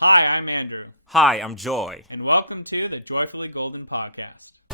Hi, I'm Andrew, Hi, I'm Joy. and welcome to the Joyfully Golden Podcast.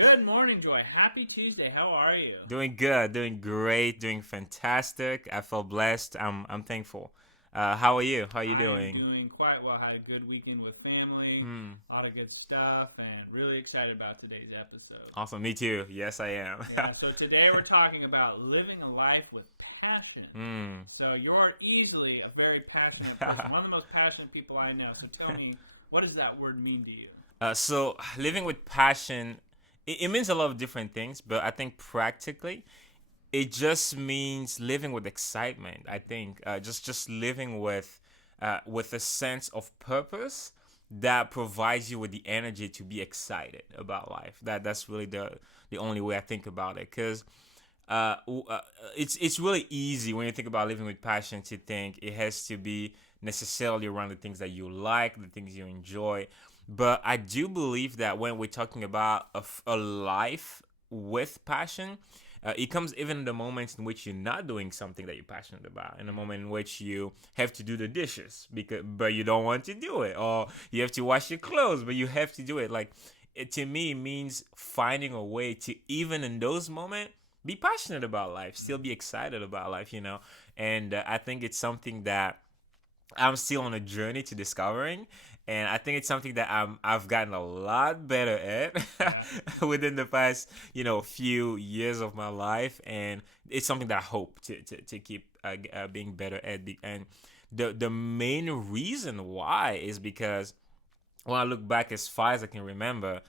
Good morning, Joy. Happy Tuesday. How are you? Doing good, doing great, doing fantastic. I feel blessed. I'm thankful. How are you? How are you I am doing? doing quite well. Had a good weekend with family, Hmm. a lot of good stuff, and really excited about today's episode. Awesome. Me too. Yes, I am. Yeah, so today we're talking about living a life with passion. Hmm. So you're easily a very passionate person, one of the most passionate people I know. So tell me, what does that word mean to you? So living with passion, it means a lot of different things, but I think practically, it just means living with excitement. I think just living with a sense of purpose that provides you with the energy to be excited about life. That's really the only way I think about it. Because it's really easy when you think about living with passion to think it has to be necessarily around the things that you like, the things you enjoy. But I do believe that when we're talking about a life with passion, it comes even in the moments in which you're not doing something that you're passionate about, in the moment in which you have to do the dishes but you don't want to do it, or you have to wash your clothes but you have to do it. Like, it to me means finding a way to, even in those moments, be passionate about life, still be excited about life. And I think it's something that I'm still on a journey to discovering, and I think it's something that I've gotten a lot better at Yeah. within the past few years of my life, and it's something that I hope to keep being better at. And the main reason why is because when I look back as far as I can remember,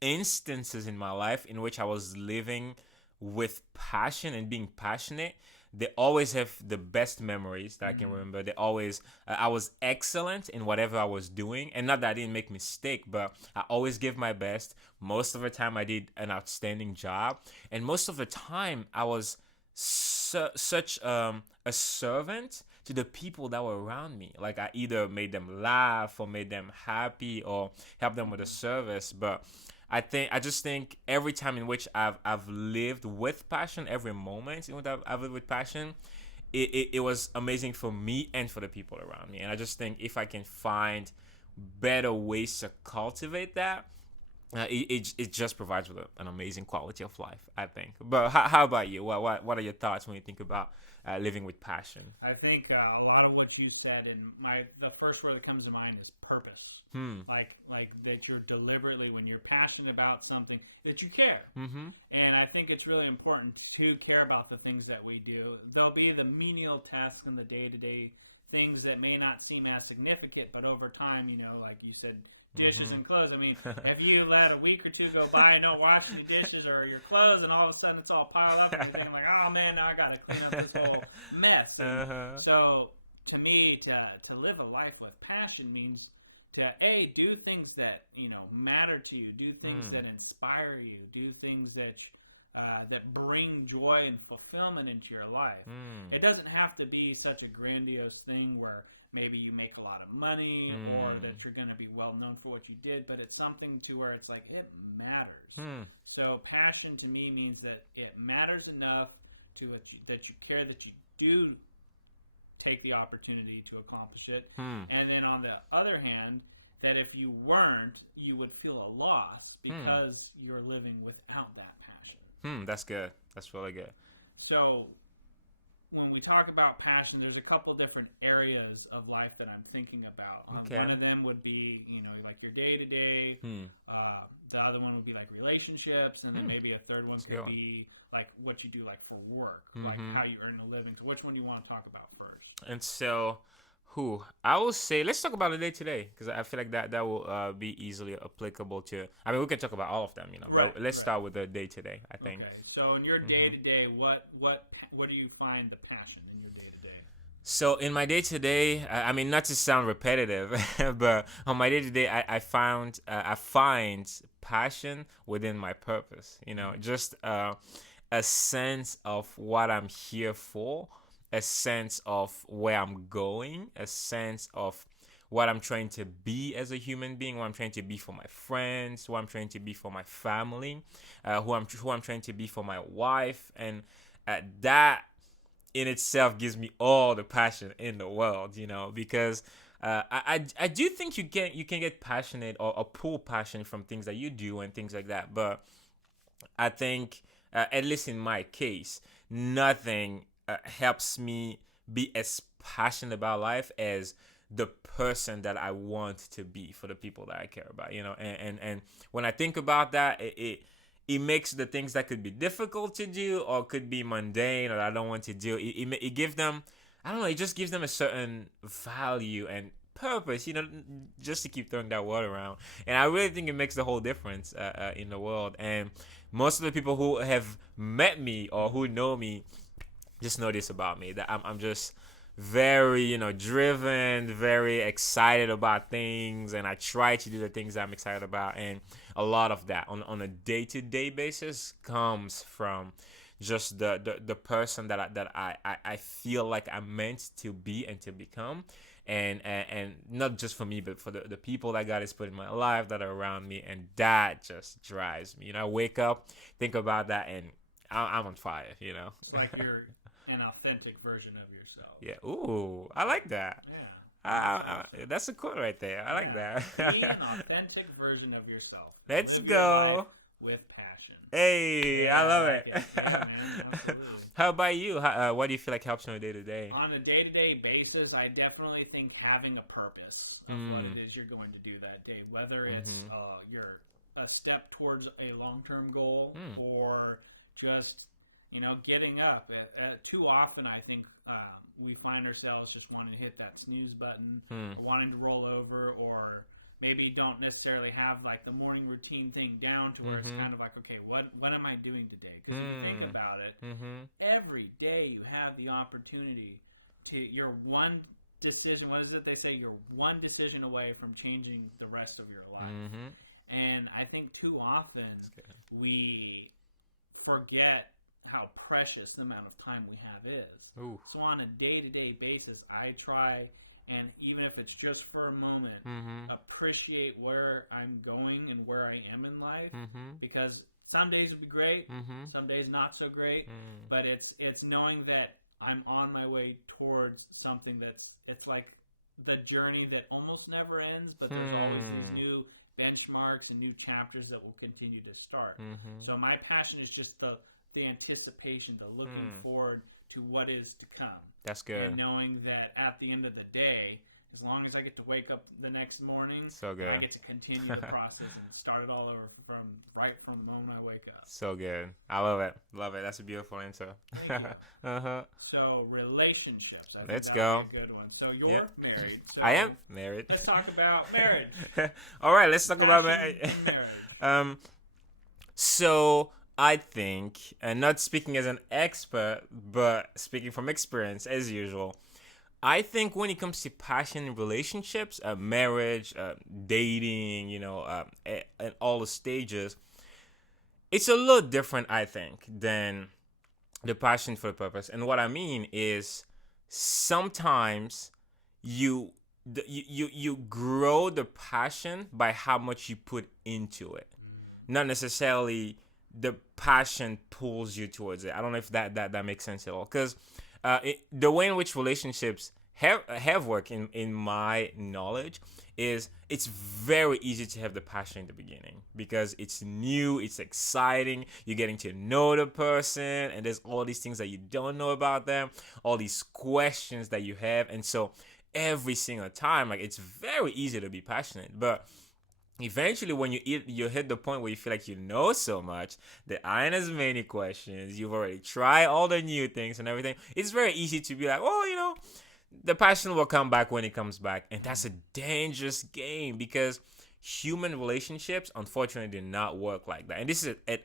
instances in my life in which I was living with passion and being passionate, they always have the best memories that I can remember. They always, I was excellent in whatever I was doing, and not that I didn't make mistake, but I always gave my best. Most of the time, I did an outstanding job, and most of the time, I was such a servant to the people that were around me. Like, I either made them laugh or made them happy or helped them with a service. But I just think every time in which I've lived with passion, every moment in which I've lived with passion, it was amazing for me and for the people around me. And I just think if I can find better ways to cultivate that, it just provides with an amazing quality of life, I think. But how about you? What are your thoughts when you think about living with passion? I think a lot of what you said, and the first word that comes to mind is purpose. Hmm. Like that you're deliberately, when you're passionate about something, that you care. Mm-hmm. And I think it's really important to care about the things that we do. There'll be the menial tasks and the day to day things that may not seem as significant, but over time, like you said, dishes and clothes. I mean, have you let a week or two go by and don't wash your dishes or your clothes, and all of a sudden it's all piled up, and you're thinking like, oh man, now I got to clean up this whole mess. And Uh-huh. so, to me, to live a life with passion means to do things that matter to you, do things Hmm. that inspire you, do things that bring joy and fulfillment into your life. Hmm. It doesn't have to be such a grandiose thing where maybe you make a lot of money or Hmm. that you're going to be well known for what you did, but it's something to where it's like it matters. Hmm. So passion to me means that it matters enough that you care, that you do take the opportunity to accomplish it. Hmm. And then on the other hand, that if you weren't, you would feel a loss Hmm. because you're living without that passion. That's good. That's really good. So when we talk about passion, there's a couple different areas of life that I'm thinking about. Okay. One of them would be, like your day to day. Hmm. The other one would be like relationships, and then maybe a third one That's a good could one. be like what you do like for work, like how you earn a living. So which one do you want to talk about first? And so, who I will say, let's talk about the day today, because I feel like that will be easily applicable to. I mean, we can talk about all of them, Right, but let's right. start with the day today. I think. Okay. So in your day to day, what do you find the passion in your day to day? So in my day to day, I mean, not to sound repetitive, but on my day to day, I find passion within my purpose. Just a sense of what I'm here for, a sense of where I'm going, a sense of what I'm trying to be as a human being, what I'm trying to be for my friends, what I'm trying to be for my family, who I'm trying to be for my wife, and that in itself gives me all the passion in the world, because I do think you can get passionate or pull passion from things that you do and things like that. But I think, at least in my case, nothing helps me be as passionate about life as the person that I want to be for the people that I care about. And when I think about that, it makes the things that could be difficult to do or could be mundane or I don't want to do, it gives them, I don't know, it just gives them a certain value and purpose, just to keep throwing that word around. And I really think it makes the whole difference in the world. And most of the people who have met me or who know me just know this about me, that I'm just very, driven, very excited about things, and I try to do the things I'm excited about. And a lot of that on a day-to-day basis comes from just the person that I feel like I'm meant to be and to become. And not just for me, but for the people that God has put in my life that are around me. And that just drives me. I wake up, think about that, and I'm on fire, It's like you're an authentic version of yourself. Yeah. Ooh, I like that. Yeah. That's a quote right there. I like that. Be an authentic version of yourself. Let's Live go. your life with passion. Hey, Yeah, I love I it. like it. Yeah, man, absolutely. How about you? What do you feel like helps you on a day-to-day? On a day-to-day basis, I definitely think having a purpose of what it is you're going to do that day, whether it's you're a step towards a long-term goal or just getting up. Too often, I think we find ourselves just wanting to hit that snooze button, or wanting to roll over, or maybe don't necessarily have like the morning routine thing down to where it's kind of like, okay, what am I doing today? Because if you think about it, every day you have the opportunity to your one decision. What is it they say? You're one decision away from changing the rest of your life. And I think too often we forget how precious the amount of time we have is. Ooh. So on a day-to-day basis, I try, and even if it's just for a moment, appreciate where I'm going and where I am in life, because some days would be great, some days not so great, but it's knowing that I'm on my way towards something it's like the journey that almost never ends, but there's always these new benchmarks and new chapters that will continue to start. So my passion is just the anticipation, the looking forward to what is to come. That's good. And knowing that at the end of the day, as long as I get to wake up the next morning, so good. I get to continue the process and start it all over from the moment I wake up. So good. I love it. Love it. That's a beautiful answer. Thank you. So relationships. I think Let's that go. would be a good one. So you're married. So I am married. Let's talk about marriage. All right, let's talk about Passion marriage. So I think, and not speaking as an expert, but speaking from experience as usual, I think when it comes to passion in relationships, marriage, dating, and all the stages, it's a little different, I think, than the passion for the purpose. And what I mean is sometimes you grow the passion by how much you put into it, not necessarily the passion pulls you towards it. I don't know if that makes sense at all. Because the way in which relationships have worked, in my knowledge, is it's very easy to have the passion in the beginning because it's new, it's exciting, you're getting to know the person, and there's all these things that you don't know about them, all these questions that you have, and so every single time, like, it's very easy to be passionate. But eventually, when you hit the point where you feel like you know so much, there aren't as many questions, you've already tried all the new things and everything, it's very easy to be like, oh, the passion will come back when it comes back. And that's a dangerous game because human relationships, unfortunately, do not work like that. And this is at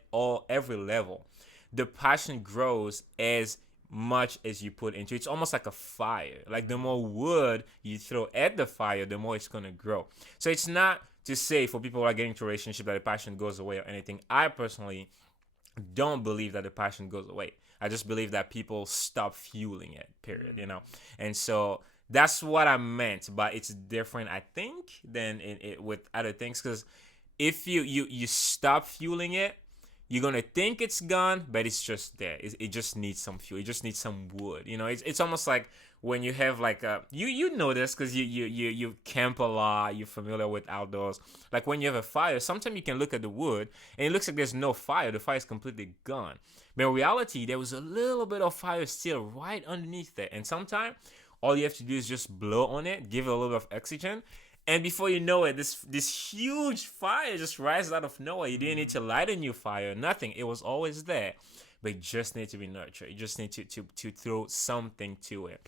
every level. The passion grows as much as you put into it. It's almost like a fire. Like, the more wood you throw at the fire, the more it's going to grow. So it's not to say for people who are getting into a relationship that the passion goes away or anything. I personally don't believe that the passion goes away. I just believe that people stop fueling it, period, And so that's what I meant, but it's different, I think, than with other things. Because if you stop fueling it, you're gonna think it's gone, but it's just there. It just needs some fuel. It just needs some wood. It's almost like when you have like you know this because you camp a lot. You're familiar with outdoors. Like when you have a fire, sometimes you can look at the wood and it looks like there's no fire. The fire is completely gone. But in reality, there was a little bit of fire still right underneath there. And sometimes all you have to do is just blow on it, give it a little bit of oxygen, and before you know it, this huge fire just rises out of nowhere. You didn't need to light a new fire, nothing. It was always there, but it just need to be nurtured. You just need to throw something to it.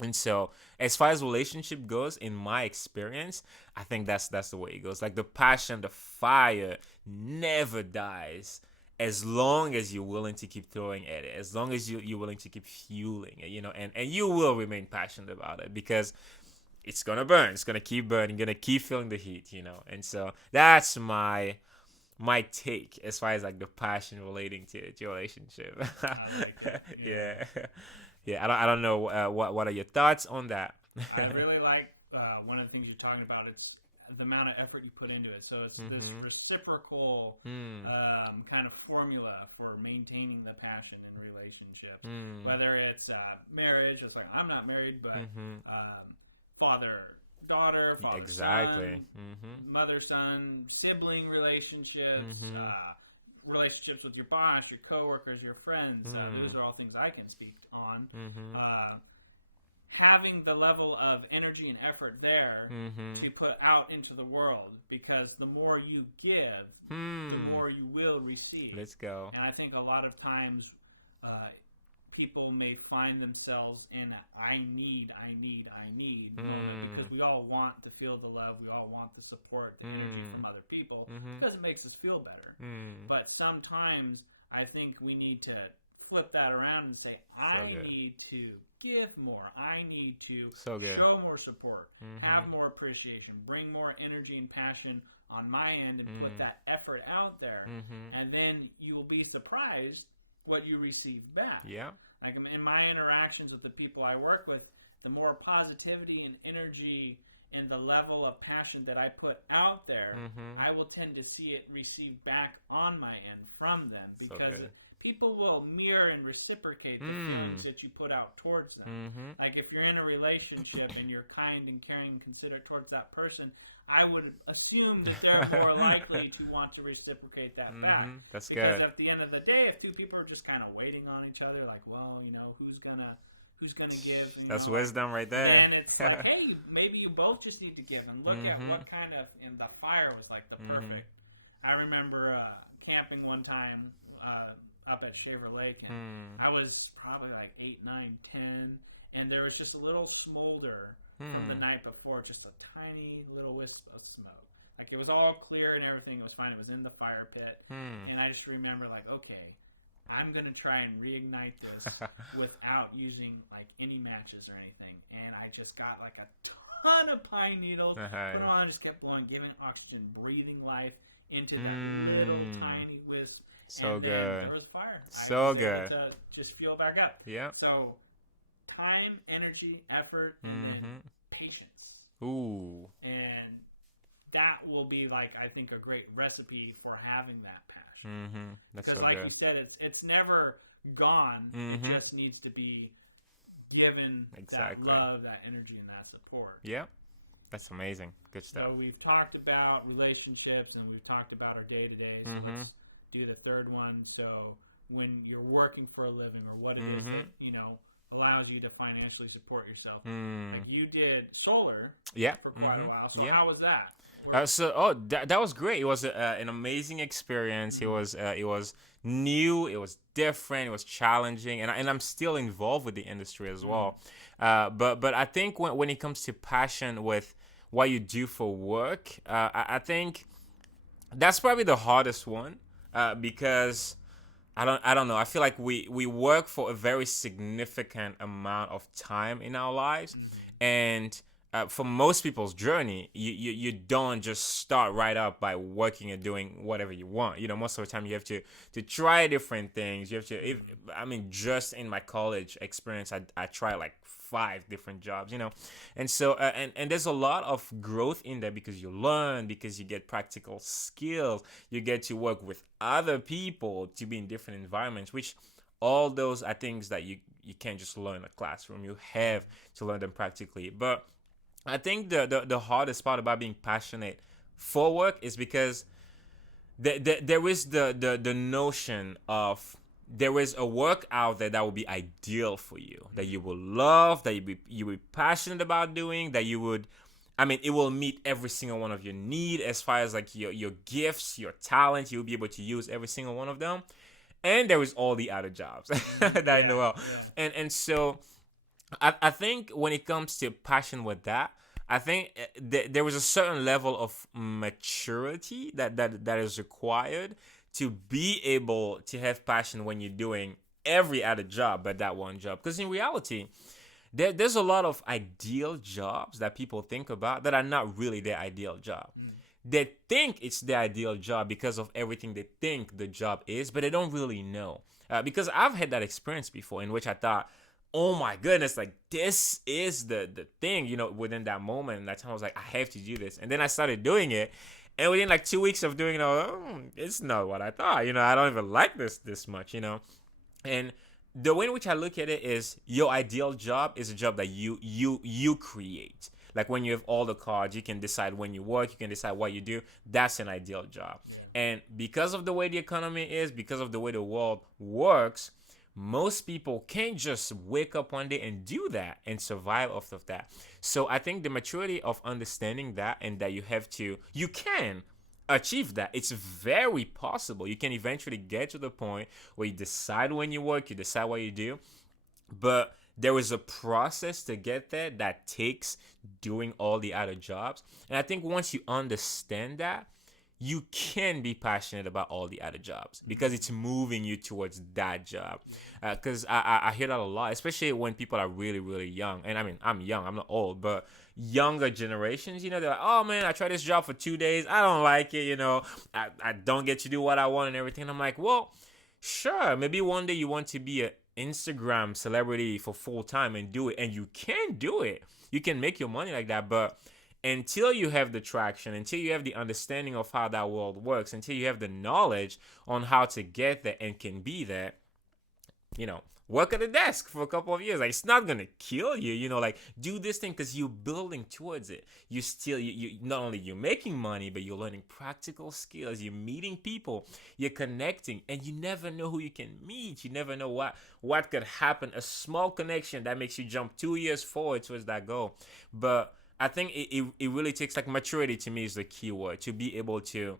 And so, as far as relationship goes, in my experience, I think that's the way it goes. Like the passion, the fire never dies as long as you're willing to keep throwing at it, as long as you're willing to keep fueling it, and you will remain passionate about it because it's gonna burn. It's gonna keep burning. You're gonna keep feeling the heat, And so that's my take as far as like the passion relating to your relationship. I like it. Yeah. I don't know what are your thoughts on that. I really like one of the things you're talking about. It's the amount of effort you put into it. So it's this reciprocal kind of formula for maintaining the passion in relationships. Whether it's marriage, it's like I'm not married, but father-daughter, father-son, mother-son, sibling relationships, relationships with your boss, your coworkers, your friends. Those are all things I can speak on. Having the level of energy and effort there to put out into the world, because the more you give, the more you will receive. Let's go. And I think a lot of times people may find themselves in I need moment, because we all want to feel the love, we all want the support, the energy from other people, because it makes us feel better. But sometimes I think we need to flip that around and say, I need to give more. I need to show more support, have more appreciation, bring more energy and passion on my end, and put that effort out there. And then you will be surprised what you receive back. Yeah. Like in my interactions with the people I work with, the more positivity and energy and the level of passion that I put out there, I will tend to see it received back on my end from them, because people will mirror and reciprocate the feelings that you put out towards them. Like if you're in a relationship and you're kind and caring and considerate towards that person, I would assume that they're more likely to want to reciprocate that back. That's because good. At the end of the day, if two people are just kind of waiting on each other, like, well, who's gonna give? That's wisdom right there. And it's like, hey, maybe you both just need to give, and look at what kind of, and the fire was like the perfect. I remember camping one time up at Shaver Lake, and I was probably like 8, 9, 10, and there was just a little smolder from the night before, just a tiny little wisp of smoke. Like it was all clear and everything was fine. It was in the fire pit, and I just remember like, okay, I'm gonna try and reignite this without using like any matches or anything. And I just got like a ton of pine needles, put them on, and just kept blowing, giving oxygen, breathing life into that little tiny wisp. So and good. There was fire. So I was good. able to just fuel back up. Yeah. So time, energy, effort, and then patience. Ooh. And that will be like, I think, a great recipe for having that passion. That's because so like good. you said, it's never gone. It just needs to be given that love, that energy, and that support. Yeah. That's amazing. Good stuff. So we've talked about relationships and we've talked about our day-to-day. So let's do the third one. So when you're working for a living, or what it is that, allows you to financially support yourself. Like you did solar for quite a while. So how was that? That was great. It was an amazing experience. It was new. It was different. It was challenging, and I'm still involved with the industry as well. But I think when it comes to passion with what you do for work, I think that's probably the hardest one because I don't know. I feel like we work for a very significant amount of time in our lives, and for most people's journey, you don't just start right up by working and doing whatever you want. Most of the time you have to try different things. You have to. Just in my college experience, I tried like 5 different jobs. And so and there's a lot of growth in there because you learn, because you get practical skills, you get to work with other people, to be in different environments, which all those are things that you can't just learn in a classroom. You have to learn them practically. But I think the hardest part about being passionate for work is because there is the notion of there is a work out there that will be ideal for you, that you will love, that you will be passionate about doing, that you would, it will meet every single one of your need as far as like your gifts, your talent. You'll be able to use every single one of them. And there is all the other jobs that I know of. And so I think when it comes to passion with that, I think there was a certain level of maturity that is required to be able to have passion when you're doing every other job but that one job. Because in reality, there's a lot of ideal jobs that people think about that are not really their ideal job. They think it's their ideal job because of everything they think the job is, but they don't really know. Because I've had that experience before in which I thought, oh my goodness, like this is the thing, within that moment. And that time I was like, I have to do this. And then I started doing it. And within like 2 weeks of doing it, it's not what I thought. I don't even like this much, And the way in which I look at it is your ideal job is a job that you create. Like when you have all the cards, you can decide when you work, you can decide what you do. That's an ideal job. Yeah. And because of the way the economy is, because of the way the world works, most people can't just wake up one day and do that and survive off of that. So I think the maturity of understanding that, and that you can achieve that. It's very possible. You can eventually get to the point where you decide when you work, you decide what you do. But there is a process to get there that takes doing all the other jobs. And I think once you understand that, you can be passionate about all the other jobs because it's moving you towards that job. Because I hear that a lot, especially when people are really, really young. And I'm young, I'm not old, but younger generations, they're like, oh man, I tried this job for 2 days. I don't like it, I don't get to do what I want and everything. And I'm like, well, sure, maybe one day you want to be an Instagram celebrity for full time and do it. And you can do it. You can make your money like that, but until you have the traction, until you have the understanding of how that world works, until you have the knowledge on how to get there and can be there, work at a desk for a couple of years. Like, it's not going to kill you, like do this thing because you're building towards it. You not only you're making money, but you're learning practical skills. You're meeting people, you're connecting, and you never know who you can meet. You never know what could happen. A small connection that makes you jump 2 years forward towards that goal. But I think it really takes, like, maturity to me is the key word, to be able to,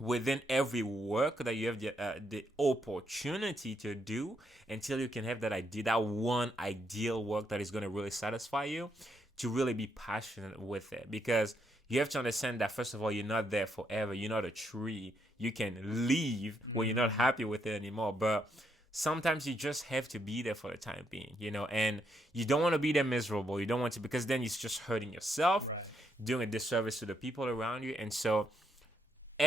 within every work that you have the opportunity to do, until you can have that one ideal work that is going to really satisfy you, to really be passionate with it. Because you have to understand that, first of all, you're not there forever. You're not a tree. You can leave when you're not happy with it anymore. But sometimes you just have to be there for the time being, and you don't want to be there miserable. You don't want to, because then it's just hurting yourself, right, doing a disservice to the people around you. And so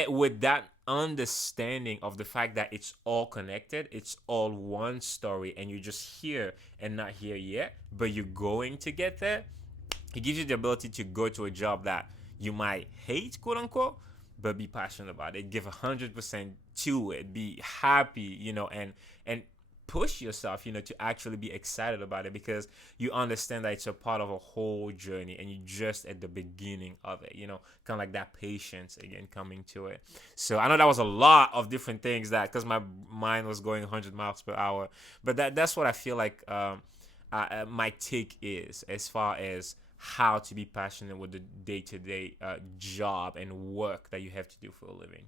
with that understanding of the fact that it's all connected, it's all one story, and you're just here and not here yet, but you're going to get there, it gives you the ability to go to a job that you might hate, quote unquote, but be passionate about it. Give 100% to it. Be happy, and push yourself, to actually be excited about it, because you understand that it's a part of a whole journey and you're just at the beginning of it, kind of like that patience again coming to it. So I know that was a lot of different things, that because my mind was going 100 miles per hour, but that's what I feel like my take is, as far as how to be passionate with the day-to-day job and work that you have to do for a living,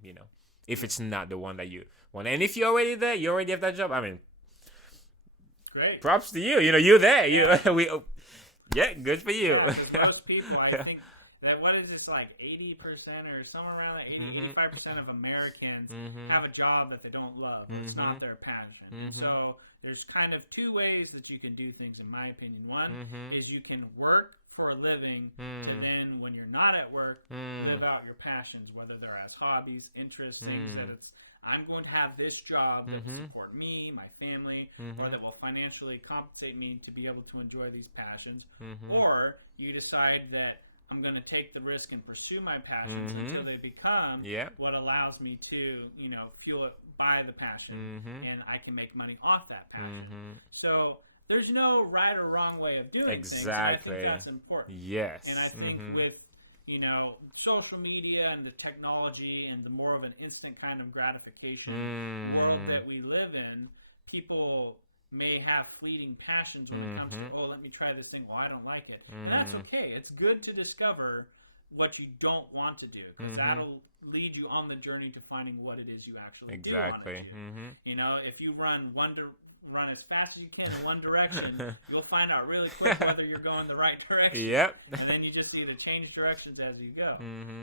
if it's not the one that you want. And if you're already there, you already have that job, great. Props to you. You're there. Yeah, good for you. Yeah, most people, I think that what is this, like 80% or somewhere around that 80, Mhm. 85% of Americans Mhm. have a job that they don't love. Or it's not Mhm. their passion. And Mhm. so there's kind of two ways that you can do things, in my opinion. One Mhm. is you can work for a living to then, when you're not at work, live out your passions, whether they're as hobbies, interests, things that it's, I'm going to have this job that will support me, my family, or that will financially compensate me to be able to enjoy these passions. Or you decide that I'm going to take the risk and pursue my passions until they become Yeah. what allows me to, fuel it by the passion, and I can make money off that passion. So there's no right or wrong way of doing things. And I Exactly. think that's important. Yes. And I think with, social media and the technology and the more of an instant kind of gratification world that we live in, people may have fleeting passions when it comes to, oh, let me try this thing. Well, I don't like it. And that's okay. It's good to discover what you don't want to do, because that'll lead you on the journey to finding what it is you actually do want to do. If you run as fast as you can in one direction, you'll find out really quick whether you're going the right direction. Yep. And then you just need to change directions as you go.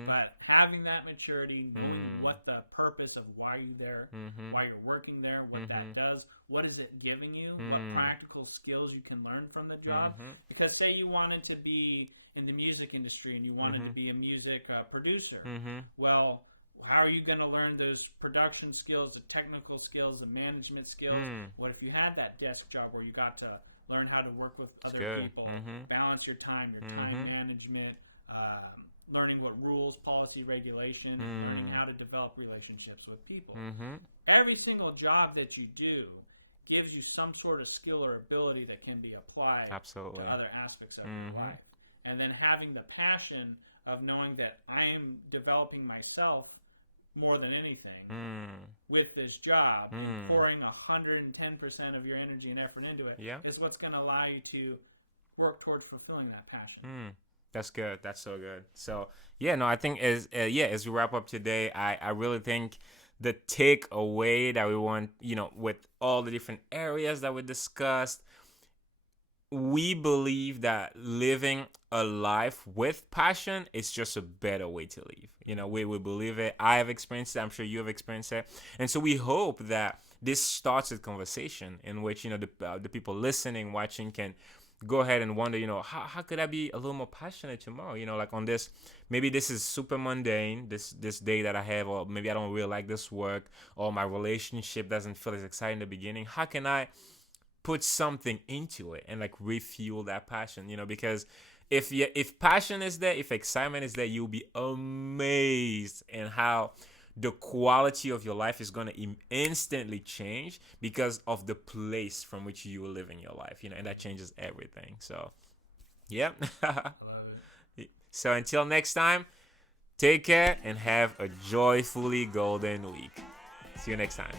But having that maturity, knowing what the purpose of why you're there, why you're working there, what that does, what is it giving you, what practical skills you can learn from the job. Because say you wanted to be in the music industry and you wanted to be a music producer. Well, how are you going to learn those production skills, the technical skills, the management skills? What if you had that desk job where you got to learn how to work with other people, balance your time management, learning what rules, policy, regulation, learning how to develop relationships with people. Every single job that you do gives you some sort of skill or ability that can be applied Absolutely. to other aspects of your life. And then having the passion of knowing that I am developing myself more than anything with this job, and pouring 110% of your energy and effort into it is what's going to allow you to work towards fulfilling that passion. That's good. That's so good. So I think as we wrap up today, I really think the takeaway that we want, with all the different areas that we discussed, we believe that living a life with passion is just a better way to live. We believe it. I have experienced it. I'm sure you have experienced it. And so we hope that this starts a conversation in which, the people listening, watching can go ahead and wonder, how could I be a little more passionate tomorrow? Like on this, maybe this is super mundane, this day that I have, or maybe I don't really like this work, or my relationship doesn't feel as exciting in the beginning. How can I put something into it and like refuel that passion? Because if passion is there, if excitement is there, you'll be amazed in how the quality of your life is going to instantly change because of the place from which you live in your life, and that changes everything. So yeah. I love it. So until next time, take care and have a joyfully golden week. See you next time.